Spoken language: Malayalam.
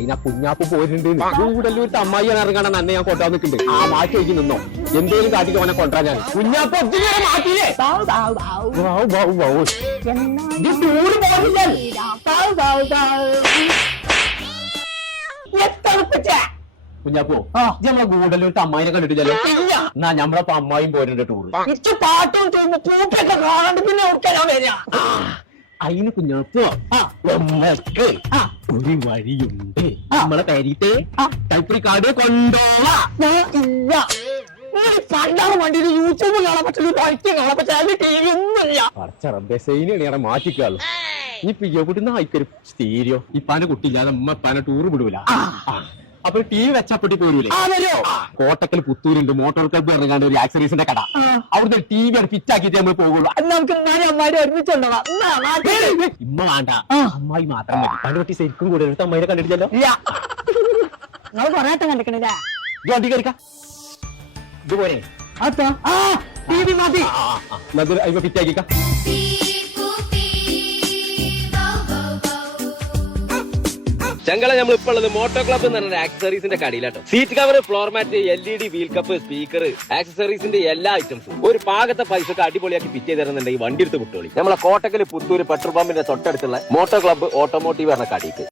അതിനാ കുഞ്ഞാപ്പ് പോയിട്ടുണ്ട്. കൂടല്ലൂർ അമ്മായിയാണ് ഇറങ്ങാൻ അന്നെ ഞാൻ കൊണ്ടാ നിൽക്കുന്നുണ്ട്. ആ മാറ്റി വയ്ക്ക് നിന്നോ, എന്തേലും കാട്ടിക്ക് അവനെ കൊണ്ടാ ഞാൻ. കുഞ്ഞാപ്പ് ഒത്തിരി മാറ്റിയില്ലേ? കുഞ്ഞാപ്പോ നമ്മളെ ഗൂഡല്ലൂർ അമ്മായിനെ കണ്ടിട്ടില്ലല്ലോ. എന്നാ ഞമ്മളപ്പോ അമ്മായിയും പോരുന്നുണ്ട് ടൂർ. പാട്ടും പൂപ്പൊക്കെ കാണാണ്ട് പിന്നെ ഓർക്കാനാ വരിക. അതിന് കുഞ്ഞാപ്പോ നമ്മൾക്ക് ഒരു വഴിയുണ്ട്. നമ്മളെ പേരിട്ട് ടൈപ്പറി കാർഡ് കൊണ്ടോളാ. പണ്ടാണ് വണ്ടിയിൽ യൂട്യൂബ് കാണാൻ പറ്റുള്ളൂ, ബൈക്ക് കാണാൻ പറ്റില്ല, ടി വി ഒന്നുമില്ല. ബസൈനാണ് മാറ്റിക്കാളു. ഈ പിയ്യോട്ടിന്ന് ആയിക്കൊരു സ്റ്റീരിയോ. ഇപ്പാന്റെ കുട്ടിയില്ലാതെ അമ്മ ഇപ്പാനെ ടൂർ വിടൂല. അപ്പൊ ടി വി വെച്ചപ്പെട്ടി പോരൂലേ? കോട്ടക്കൽ പുത്തൂരുണ്ട് മോട്ടോർ ക്ലബ്ബ് ഇറങ്ങാണ്ട് ഒരു ആക്സറീസിന്റെ കട. അവിടുത്തെ ടി വി ഫിറ്റ് ആക്കിയിട്ട് നമ്മൾ പോകുള്ളൂ. നമുക്ക് അമ്മാരി ഒരുമിച്ചുണ്ടാവാം. ഇമ്മ വേണ്ട, അമ്മായി മാത്രം മതി. പണ്ട് കുട്ടി ശരിക്കും കൂടെ എടുത്ത് അമ്മായിനെ കണ്ടിട്ടില്ലല്ലോ. നിങ്ങൾ കൊറേട്ടം കണ്ടിക്കണില്ലേ? ഇത് വണ്ടി കയറിക്ക. ഇതുപോലെ ടി വി മതി, ഫിറ്റ് ആക്കിക്ക. ചങ്കള നമ്മൾ ഇപ്പോൾ ഉള്ളത് മോട്ടോ ക്ലബ്ബ് എന്ന് പറഞ്ഞ ആക്സസറീസിന്റെ കടയിലാട്ടോ. Seat cover, floor mat, LED, wheel cup, speaker, ആക്സസറീസിന്റെ എല്ലാ ഐറ്റംസും ഒരു പാകത്തെ പൈസക്ക് അടിപൊളിയാക്കി ഫിറ്റ് ചെയ്ത് തരുന്നുണ്ടെങ്കിൽ വണ്ടി എടുത്ത് കുട്ടോളി. നമ്മളെ കോട്ടക്കൽ പുത്തൂര് പെട്രോൾ പമ്പിന്റെ തൊട്ടടുത്തുള്ള മോട്ടോ ക്ലബ്ബ് ഓട്ടോമോട്ടീവ് പറഞ്ഞ കടയിക്ക്.